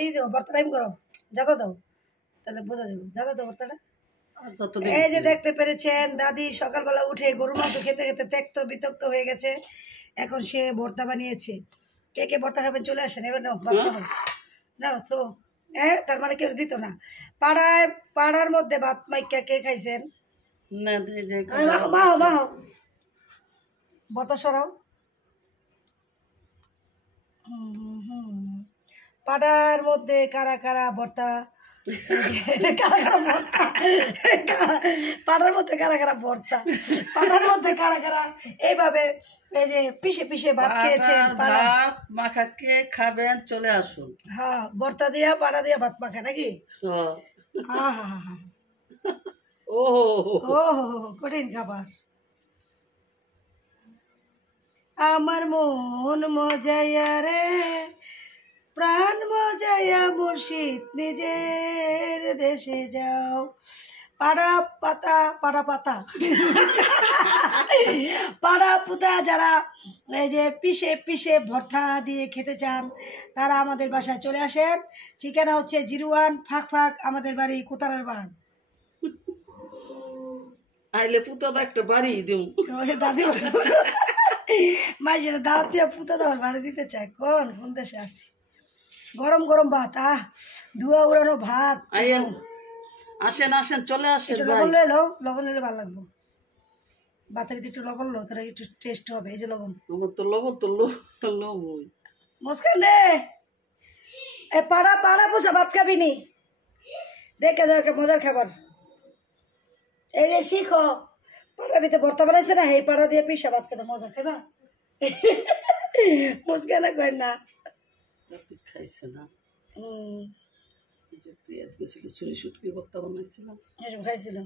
এই দাও ভর্তা টাইম করো জাদা দাও তাহলে বোঝা যাবে জাদা দাও ভর্তাটা। এই যে দেখতে পেরেছেন দাদি সকালবেলা উঠে গরুর মাংস খেতে খেতে ত্যক্ত বিতক্ত হয়ে গেছে, এখন সে ভর্তা বানিয়েছে। কে কে ভর্তা খাবেন চলে আসেন এবার নাও ভর্তা নাও তো। হ্যাঁ তার মানে কেউ দিত না। পাড়ার মধ্যে ভাত মাইকা কে খাইছেন? মাও মাও ভর্তা সরাও। পাড়ার মধ্যে কারা কারা ভর্তা পাড়ার মধ্যে কারা কারা ভর্তা পাড়ার মধ্যে কারা কারা এইভাবে এই যে পিষে পিষে ভাত খেয়েছেন? ভাত মাখা কে খাবেন চলে আসুন। হ্যাঁ ভর্তা দিয়া পাড়া দিয়া ভাত মাখা নাকি? ও কঠিন খাবার। আমার মন মজাইয়া রে প্রাণ মজাইয়া মুর্শিদ নিজের দেশে যাও। পাড়া পুতা যারা এই যে পিষে পিষে ভর্তা দিয়ে খেতে চান তারা আমাদের বাসায় চলে আসেন। ঠিকানা হচ্ছে 01 ফাঁক আমাদের বাড়ি কোতারার বাগ। আইলে পুতা তো একটা বাড়ি দিও দাদি মাইজের দাওয়াত দিয়ে পুতা দেওয়ার বাড়ি দিতে চায়। কোন দেশে আছি? গরম গরম ভাত ধোয়া উড়ানো ভাত। আসেন আসেন চলে আসেন। লবণ লইলো লবণ লইলে ভালো লাগবো। ভাতের ভিতরে একটু লবণ লো তাহলে একটু টেস্ট হবে। এই যে লবণ লবণ মুস্কান রে এ পাড়া পোষা ভাত খাবি নি? দেখে দাও একটা মজার খাবার। এই যে শিখো পাড়ার ভিতরে ভর্তা বানাইছে না এই পাড়া দিয়ে পিসা ভাত খেতে মজা খাইবা। মুস্কানে কয় না খাইছে না। তুই আজকে ছুরি শুটকি ভর্তা বানাইছিলাম খাইছিল।